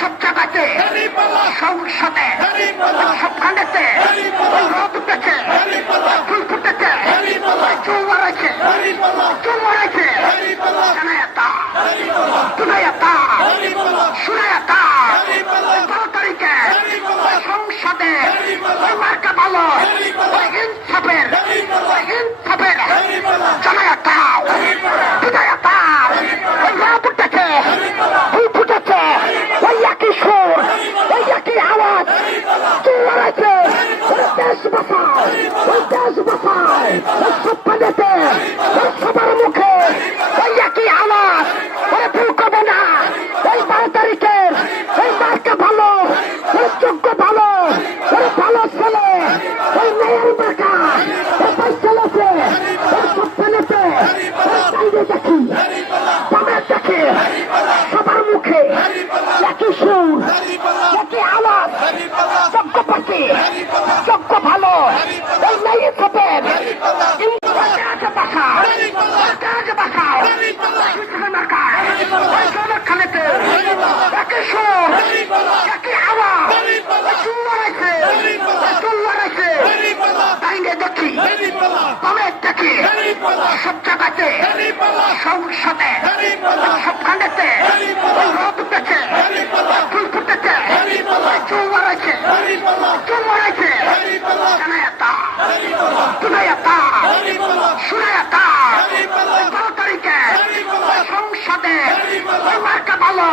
সব জায়গাতে সংসদে সবখানেতে রথ উঠেছে, ফুল ফুটেছে, চুল মারাইছে, চুল মারাইছে, সংসদে মার্কা ভালো ইনসাফের জানায়াতা বিদায়াতা রথ উঠেছে, ফুল ফুটেছে, ওই একই সুর, ওই একই আওয়াজ, চুল মারাইছে, দেশ বাঁচাও, ওই দেশ বাঁচাও, সব পানেতে সবার মুখে ওই একই আওয়াজ, ওরা ভুল করবে না, ওই 12 তারিখের ওই মার্কা ভালো, ওই যোগ্য ভালো, ওই ভালো ছেলে, ওই মেয়ের মার্কা, ওই ছেলেতে, ওই সব পানেতে বাইরে দেখি, বামের দেখি, সবার মুখে একই সুর, একই আওয়াজ, যোগ্য পাখি, যোগ্য ভালো, ওই মেয়ে থাকেন সব জায়গাতে সংসদে সবখানেতে রথ উঠেছে, ফুল ফুটেছে, চুল মারাইছে, চুল মারাইছে, জানায়াতা দুনায়াতা সুনায়াতা 12 তারিখে সংসদে মার্কা ভালো